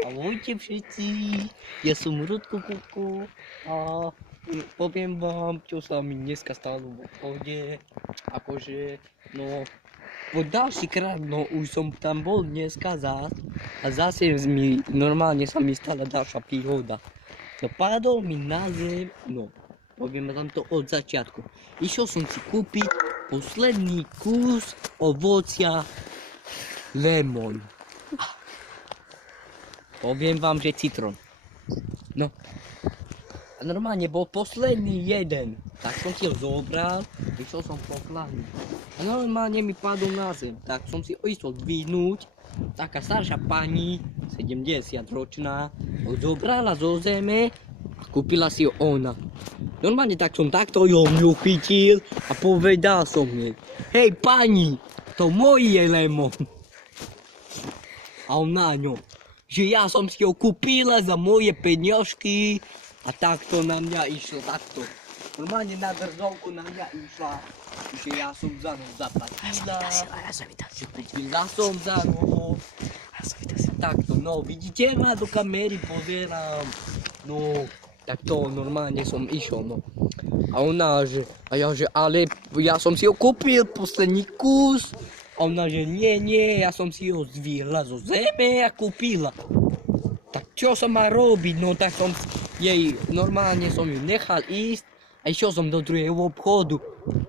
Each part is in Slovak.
Ahojte všetci, ja som Rudko Kuko a poviem vám, čo sa mi dneska stalo v obchode. Akože, no, po ďalší krát, no už som tam bol dneska zás a zase normálne sa mi stala ďalšia príhoda. No padol mi na zem, no, poviem vám to od začiatku. Išiel som si kúpiť posledný kus ovocia lemon. Poviem vám, že citrón. No. A normálne bol posledný jeden. Tak som si ho zobral, išiel som pokladniť. A normálne mi padol na zem. Tak som si ho išiel dvihnúť. Taká staršia pani, 70-ročná, ho zobrala zo zeme a kúpila si ho ona. Normálne tak som takto ju chytil a povedal som jej: hej pani, to môj je lemon. A on na ňo: že ja som si ho kúpila za moje peniažky a takto na mňa išlo, takto. Normálne na drzovku na mňa išla, že ja som za ňou zaplatila, že kúpila som za ňou. Takto, no vidíte, ma do kamery pozerám, no takto normálne som išiel, no. A ona, že, a ja, že ale ja som si ho kúpil, posledný kus. A ona, že nie, ja som si ho zdvihla zo zeme a kúpila. Tak čo som má robiť? No tak som jej, normálne som ju nechal ísť a išiel som do druhého obchodu.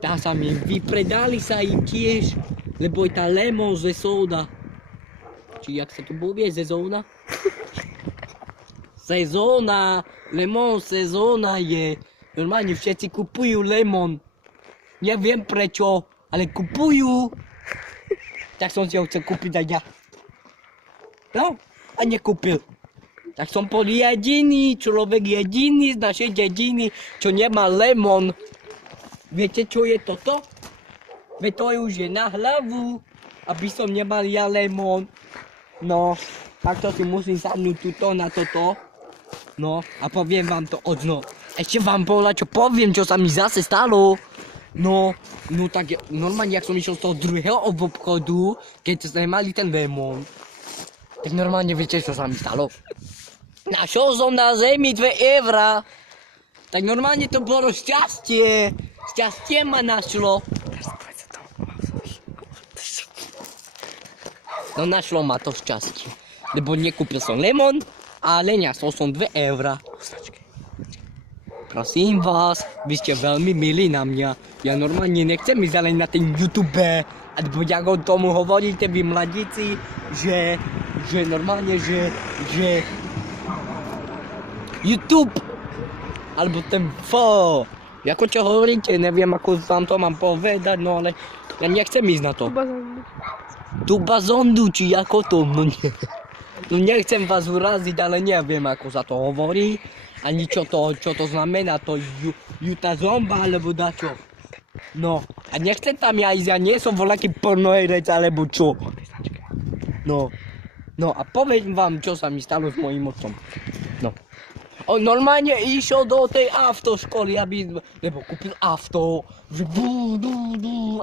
Tá sa mi vypredali sa im tiež, lebo je tá lemon sezóna. Či jak sa to povie, sezóna? Sezóna, lemon sezóna je. Normálne všetci kupujú lemon. Neviem prečo, ale kupujú. Tak som si ho chcel kúpiť aj ja. No, a nekúpil. Tak som bol jediný, človek jediný z našej dediny, čo nemá lemon. Viete, čo je toto? Veď to už je na hlavu, aby som nemal ja lemon. No, takto si musím sadnúť tuto na toto. No, a poviem vám to odno. Ešte vám povedať, čo poviem, čo sa mi zase stalo. No tak normálne, jak som išiel z toho druhého obchodu, keď sme mali ten lemon, tak normálne viete, čo sa mi stalo? Našiel som na zemi 2 eurá, tak normálne to bolo šťastie, šťastie ma našlo. No našlo ma to šťastie, lebo nekúpil som lemon, ale našol som 2 eurá. Prosím vás, vy ste veľmi milí na mňa. Ja normálne nechcem ísť ale na ten YouTube, alebo ako tomu hovoríte vy mladíci, že normálne, že YouTube, alebo ten ako čo hovoríte, neviem ako vám to mám povedať, no ale ja nechcem ísť na to. Tuba zondu, či ako to, no nie. No nechcem vás uraziť, ale neviem ako sa to hovorí. Ani čo to znamená, to Juta zomba, alebo dačo. No, a nechcem tam ja ísť, ja nie som voľaký pornoherec, alebo čo. No a poviem vám, čo sa mi stalo s mojím otcom. No. On normálne išiel do tej autoškoly, lebo kúpil auto, že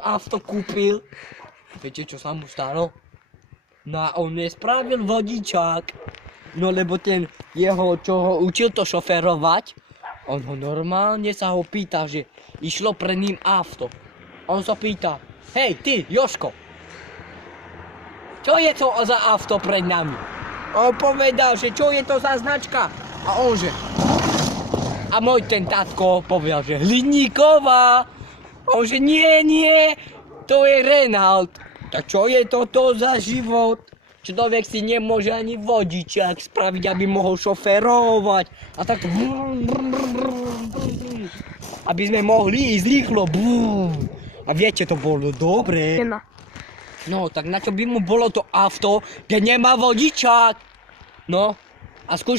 auto kúpil. Viete, čo sa mu stalo? No a on nespravil vodičák. No lebo ten jeho, čo ho učil to šoferovať, on ho normálne sa ho pýta, že išlo pred ním auto. On sa pýta: hej ty, Jožko, čo je to za auto pred nami? On povedal, že čo je to za značka? A on že... A môj ten tatko povedal, že Hliníková. On že nie, to je Renault. Tak čo je toto za život? Človek si nemôže ani vodičák spraviť, aby mohol šoferovať. A tak... Aby sme mohli ísť rýchlo. A viete, to bolo dobre. No, tak na čo by mu bolo to auto, keď nemá vodičák? No, a skúšky